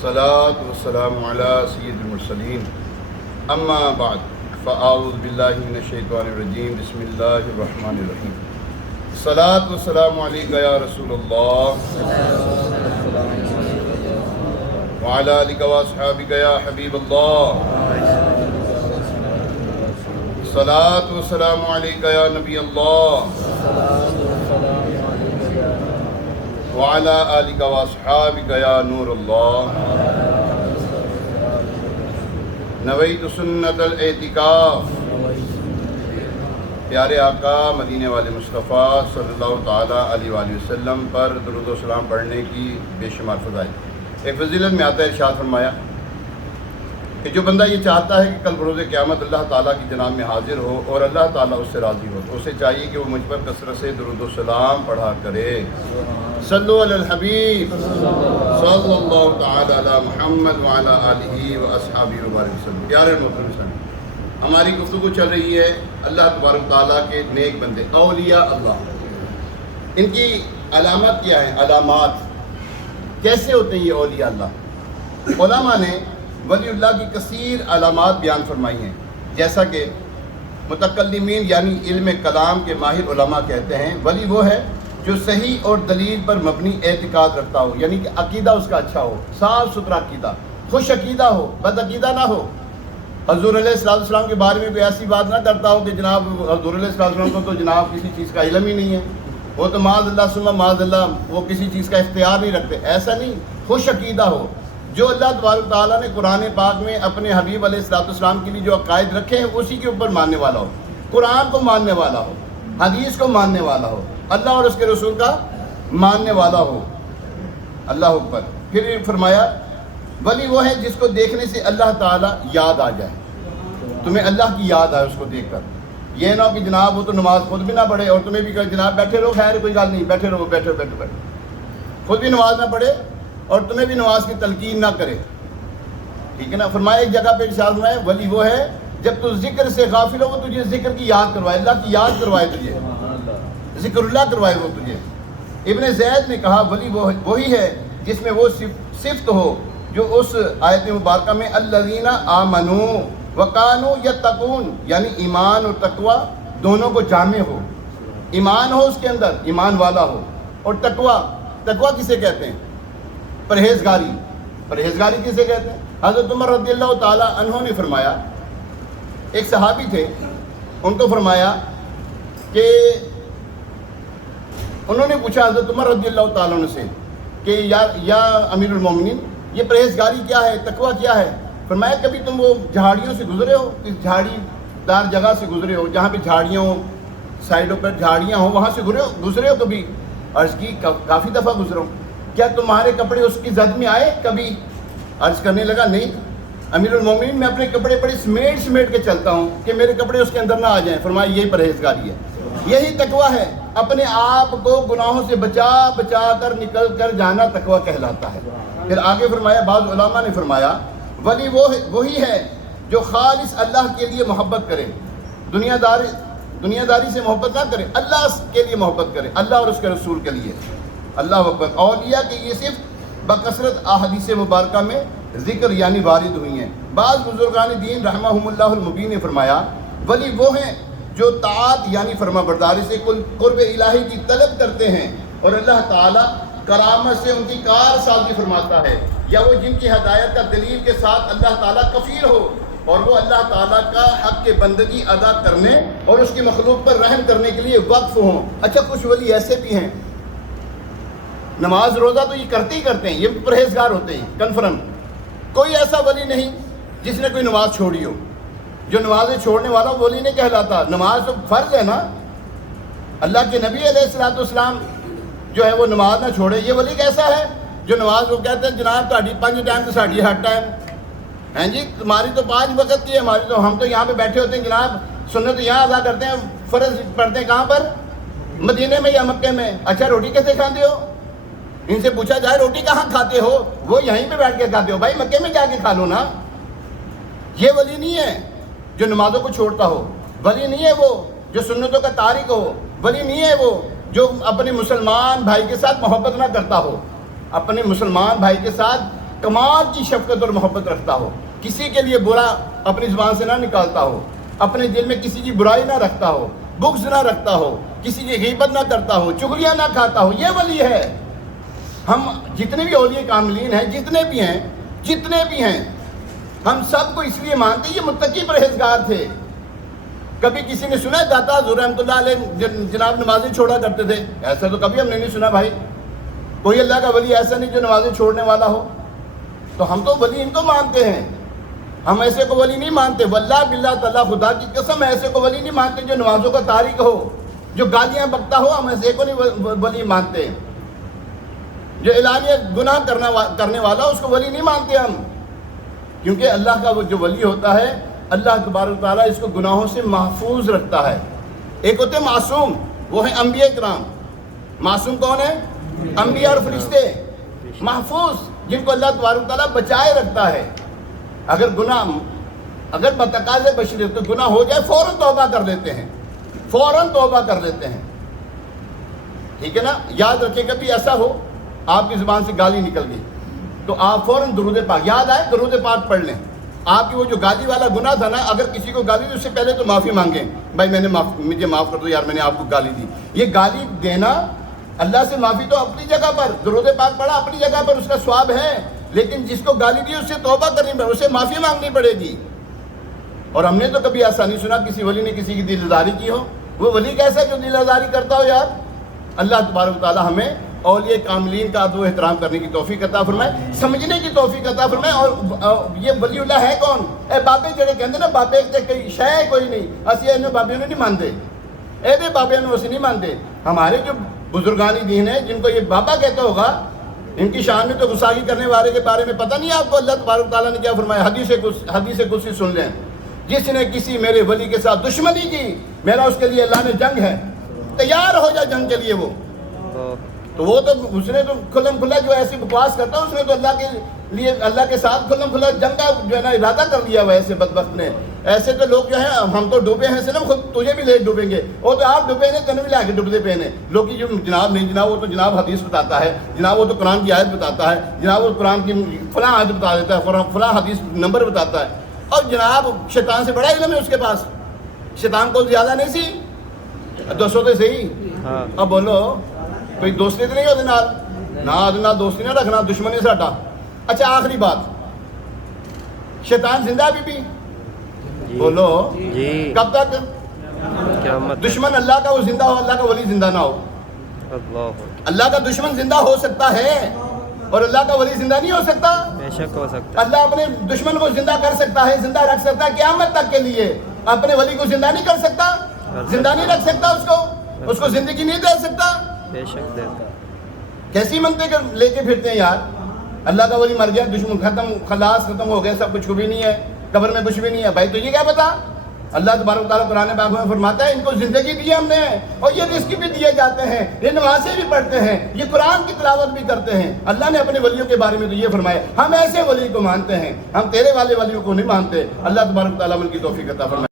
الصلاة والسلام على سید المرسلین اما بعد فاعوذ باللہ من الشیطان الرجیم بسم اللہ الرحمن الرحیم الصلاة والسلام علیکہ یا رسول اللہ وعلی آلکہ واصحابکہ یا حبیب اللہ الصلاة والسلام علیکہ یا نبی اللہ وعلی آلکہ واصحابکہ یا نور اللہ نویت سنت الاعتکاف۔ پیارے آقا مدینے والے مصطفیٰ صلی اللہ تعالیٰ علیہ وآلہ وسلم پر درود و سلام پڑھنے کی بے شمار فضائل۔ ایک فضیلت میں آتا ہے، ارشاد فرمایا کہ جو بندہ یہ چاہتا ہے کہ کل بروز قیامت اللہ تعالیٰ کی جناب میں حاضر ہو اور اللہ تعالیٰ اس سے راضی ہو تو اسے چاہیے کہ وہ مجھ پر کثرت سے درود و سلام پڑھا کرے۔ صلو علی الحبیب صلی اللہ تعالیٰ علی محمد وعلی آلہ واصحابہ وبارک وسلم۔ پیارے محترم، ہماری گفتگو چل رہی ہے اللہ تبارک تعالیٰ کے نیک بندے، اولیاء اللہ، ان کی علامات کیا ہیں؟ علامات کیسے ہوتے ہیں یہ اولیاء اللہ؟ علماء نے ولی اللہ کی کثیر علامات بیان فرمائی ہیں، جیسا کہ متکلمین یعنی علم کلام کے ماہر علماء کہتے ہیں ولی وہ ہے جو صحیح اور دلیل پر مبنی اعتقاد رکھتا ہو، یعنی کہ عقیدہ اس کا اچھا ہو، صاف ستھرا عقیدہ، خوش عقیدہ ہو، بد عقیدہ نہ ہو۔ حضور علیہ السلام کے بارے میں کوئی ایسی بات نہ کرتا ہو کہ جناب حضور علیہ السلام کو تو جناب کسی چیز کا علم ہی نہیں ہے، وہ تو معاذ اللہ ثم معاذ اللہ وہ کسی چیز کا اختیار نہیں رکھتے، ایسا نہیں۔ خوش عقیدہ ہو، جو اللہ تبارک تعالیٰ نے قرآن پاک میں اپنے حبیب علیہ السلام کے لیے جو عقائد رکھے ہیں اسی کے اوپر ماننے والا ہو، قرآن کو ماننے والا ہو، حدیث کو ماننے والا ہو، اللہ اور اس کے رسول کا ماننے والا ہو۔ اللہ اکبر۔ پھر فرمایا ولی وہ ہے جس کو دیکھنے سے اللہ تعالیٰ یاد آ جائے، تمہیں اللہ کی یاد آئے اس کو دیکھ کر، یہ نہ ہو کہ جناب وہ تو نماز خود بھی نہ پڑھے اور تمہیں بھی کہے جناب بیٹھے رہو، خیر کوئی گل نہیں، بیٹھے رہو، بیٹھے خود بھی نماز نہ پڑھے اور تمہیں بھی نماز کی تلقین نہ کرے، ٹھیک ہے نا۔ فرمایا ایک جگہ پہ ارشاد فرمایا ولی وہ ہے جب تو ذکر سے غافل ہو وہ تجھے ذکر کی یاد کروائے، اللہ کی یاد کروائے، تجھے ذکر اللہ کروائے وہ تجھے۔ ابن زید نے کہا ولی وہی ہے جس میں وہ صفت ہو جو اس آیت مبارکہ میں الذین آمنوا وکانوا یتقون، یعنی ایمان اور تقوی دونوں کو جامع ہو، ایمان ہو اس کے اندر، ایمان والا ہو، اور تقوی کسے کہتے ہیں؟ پرہیزگاری کسے کہتے ہیں؟ حضرت عمر رضی اللہ تعالیٰ عنہ نے فرمایا، ایک صحابی تھے، ان کو فرمایا کہ انہوں نے پوچھا حضرت عمر رضی اللہ تعالیٰ عنہ سے کہ یا امیر المومنین یہ پرہیزگاری کیا ہے، تقوی کیا ہے؟ فرمایا کبھی تم وہ جھاڑیوں سے گزرے ہو، اس جھاڑی دار جگہ سے گزرے ہو جہاں پہ جھاڑیاں ہوں، سائڈوں پر جھاڑیاں ہوں، وہاں سے گزرے ہو کبھی؟ عرض کی کافی دفعہ گزرا ہوں۔ کیا تمہارے کپڑے اس کی زد میں آئے کبھی؟ عرض کرنے لگا نہیں امیر المومنین، میں اپنے کپڑے بڑے سمیٹ کے چلتا ہوں کہ میرے کپڑے اس کے اندر نہ آ جائیں۔ فرمایا یہی پرہیزگاری ہے، یہی تقوی ہے، اپنے آپ کو گناہوں سے بچا کر نکل کر جانا تقوی کہلاتا ہے۔ پھر آگے فرمایا بعض علماء نے فرمایا ولی وہی ہے جو خالص اللہ کے لیے محبت کرے، دنیا داری سے محبت نہ کرے، اللہ کے لیے محبت کرے، اللہ اور اس کے رسول کے لیے۔ اللہ اکبر۔ اولیاء کی یہ صرف بکثرت احادیث مبارکہ میں ذکر یعنی وارد ہوئی ہیں۔ بعض بزرگان دین رحمہم اللہ المبین نے فرمایا ولی وہ ہیں جو طاعت یعنی فرما برداری سے قرب الہی کی طلب کرتے ہیں اور اللہ تعالیٰ کرامت سے ان کی کار سازی فرماتا ہے، یا وہ جن کی ہدایت کا دلیل کے ساتھ اللہ تعالیٰ کفیل ہو اور وہ اللہ تعالیٰ کا حق کے بندگی ادا کرنے اور اس کی مخلوق پر رحم کرنے کے لیے وقف ہوں۔ اچھا کچھ ولی ایسے بھی ہیں نماز روزہ تو یہ کرتے ہی کرتے ہیں، یہ پرہیزگار ہوتے ہیں کنفرم۔ کوئی ایسا ولی نہیں جس نے کوئی نماز چھوڑی ہو، جو نمازیں چھوڑنے والا ولی نہیں کہلاتا۔ نماز تو فرض ہے نا، اللہ کے نبی علیہ السلام جو ہے وہ نماز نہ چھوڑے، یہ ولی کیسا ہے جو نماز وہ کہتے ہیں جناب تہاڈی 5 ٹائم تو ساڈی ہر ٹائم ہیں جی، تمہاری تو 5 وقت کی ہے، ہماری تو ہم تو یہاں پہ بیٹھے ہوتے ہیں جناب، سنت یہاں ادا کرتے ہیں، فرض پڑھتے ہیں کہاں پر؟ مدینے میں یا مکے میں۔ اچھا روٹی کیسے کھاتے ہو؟ ان سے پوچھا جائے روٹی کہاں کھاتے ہو؟ وہ یہیں پہ بیٹھ کے کھاتے ہو، بھائی مکے میں جا کے کھا لو نا۔ یہ ولی نہیں ہے جو نمازوں کو چھوڑتا ہو، ولی نہیں ہے وہ جو سنتوں کا تارک ہو، ولی نہیں ہے وہ جو اپنے مسلمان بھائی کے ساتھ محبت نہ کرتا ہو، اپنے مسلمان بھائی کے ساتھ کمال کی شفقت اور محبت رکھتا ہو، کسی کے لیے برا اپنی زبان سے نہ نکالتا ہو، اپنے دل میں کسی کی برائی نہ رکھتا ہو، بغض نہ رکھتا ہو، کسی کی غیبت نہ کرتا ہو، چغلیاں نہ کھاتا ہو، یہ ولی ہے۔ ہم جتنے بھی اولیاء کاملین ہیں، جتنے بھی ہیں ہم سب کو اس لیے مانتے ہیں یہ متقی پرہیزگار تھے۔ کبھی کسی نے سنا ہے داتا حضور رحمۃ اللہ علیہ جناب نمازیں چھوڑا کرتے تھے؟ ایسا تو کبھی ہم نے نہیں سنا بھائی۔ کوئی اللہ کا ولی ایسا نہیں جو نمازیں چھوڑنے والا ہو۔ تو ہم تو ولی ان کو مانتے ہیں، ہم ایسے کو ولی نہیں مانتے۔ واللہ باللہ تعالیٰ خدا کی قسم ایسے کو ولی نہیں مانتے جو نمازوں کا تارک ہو، جو گالیاں بکتا ہو، ہم ایسے کو نہیں ولی مانتے۔ جو اعلانیہ گناہ کرنے والا اس کو ولی نہیں مانتے ہم، کیونکہ اللہ کا وہ جو ولی ہوتا ہے اللہ تبارک و تعالیٰ اس کو گناہوں سے محفوظ رکھتا ہے۔ ایک ہوتے معصوم، وہ ہیں انبیاء کرام۔ معصوم کون ہے؟ انبیاء اور فرشتے، محفوظ جن کو اللہ تبارک و تعالیٰ بچائے رکھتا ہے۔ اگر بتقاضِ بشریت تو گناہ ہو جائے فوراً توبہ کر لیتے ہیں، ٹھیک ہے نا؟ یاد رکھیں کبھی ایسا ہو آپ کی زبان سے گالی نکل گئی تو آپ فوراً درود پاک، یاد آئے درود پاک پڑھ لیں۔ آپ کی وہ جو گالی والا گناہ تھا نا، اگر کسی کو گالی دی اس سے پہلے تو معافی مانگیں، بھائی مجھے معاف کر دو یار، میں نے آپ کو گالی دی۔ یہ گالی دینا اللہ سے معافی تو اپنی جگہ پر، درود پاک پڑھا اپنی جگہ پر، اس کا ثواب ہے، لیکن جس کو گالی دی اس سے توبہ کرنی پڑے، اسے معافی مانگنی پڑے گی۔ اور ہم نے تو کبھی ایسا نہیں سنا کسی ولی نے کسی کی دل آزاری کی ہو۔ وہ ولی کیسا جو دل آزاری کرتا ہو یار؟ اللہ تبارک و تعالیٰ ہمیں اولیاء کاملین کا ادب و احترام کرنے کی توفیق عطا فرمائے، سمجھنے کی توفیق عطا فرمائے۔ اور یہ ولی اللہ ہے کون؟ اے بابے جڑے کہندے نا بابے تے کوئی شے کوئی نہیں، اسی انہاں بابے نوں نہیں مانتے، اے دے بابے نوں اسی نہیں مانتے۔ ہمارے جو بزرگان دین ہیں جن کو یہ بابا کہتا ہوگا، ان کی شان میں تو گستاخی کرنے والے کے بارے میں پتہ نہیں آپ کو اللہ تبارک تعالیٰ نے کیا فرمایا؟ حدیث قدسی سن لیں، جس نے کسی میرے ولی کے ساتھ دشمنی کی میرا اس کے لیے اللہ نے جنگ ہے، تیار ہو جائے جنگ کے لیے۔ وہ تو وہ تو اس نے تو کھلم کھلا جو ایسی بکواس کرتا ہے، اس نے تو اللہ کے لیے اللہ کے ساتھ کھلم کھلا جنگ کا جو ہے نا ارادہ کر لیا ہوا ہے ایسے بدبخت نے۔ ایسے تو لوگ جو ہیں ہم تو ڈوبے ہیں صرف، خود تجھے بھی لے ڈوبیں گے، وہ تو آپ ڈوبے ہیں تنہیں بھی لا کے ڈوبتے پے ہیں لوگ کی جو جناب نہیں جناب، وہ تو جناب حدیث بتاتا ہے، جناب وہ تو قرآن کی آیت بتاتا ہے، جناب وہ قرآن کی فلاں آیت بتا دیتا ہے، فلاں حدیث نمبر بتاتا ہے، اور جناب شیطان سے بڑا علم ہے اس کے پاس، شیطان کو زیادہ نہیں سی دوستوں تو صحیح۔ اب بولو کوئی دوستی تو نہیں ہوتے نال دوستی نہ رکھنا، دشمنی ساڈا۔ اچھا آخری بات، شیطان زندہ بھی بولو جی، کب تک؟ دشمن اللہ کا وہ زندہ ہو، اللہ کا ولی زندہ نہ ہو۔ اللہ کا دشمن زندہ ہو سکتا ہے اور اللہ کا ولی زندہ نہیں ہو سکتا؟ بے شک ہو سکتا۔ اللہ اپنے دشمن کو زندہ کر سکتا ہے، زندہ رکھ سکتا ہے قیامت تک کے لیے، اپنے ولی کو زندہ نہیں کر سکتا، زندہ نہیں رکھ سکتا، اس کو زندگی نہیں دے سکتا؟ بے شک دیتا۔ کیسی منطق لے کے پھرتے ہیں یار؟ اللہ کا ولی مر گیا، دشمن ختم، خلاص ختم ہو گیا، سب کچھ بھی نہیں ہے، قبر میں کچھ بھی نہیں ہے۔ بھائی تو یہ کیا پتا؟ اللہ تبارک و تعالیٰ قرآن پاک میں فرماتا ہے ان کو زندگی دی ہم نے، اور یہ رزق بھی دیے جاتے ہیں، یہ نمازیں بھی پڑھتے ہیں، یہ قرآن کی تلاوت بھی کرتے ہیں۔ اللہ نے اپنے ولیوں کے بارے میں تو یہ فرمایا، ہم ایسے ولی کو مانتے ہیں، ہم تیرے والے ولیوں کو نہیں مانتے۔ اللہ تبارک و تعالیٰ ان کی توفیق عطا فرمائے۔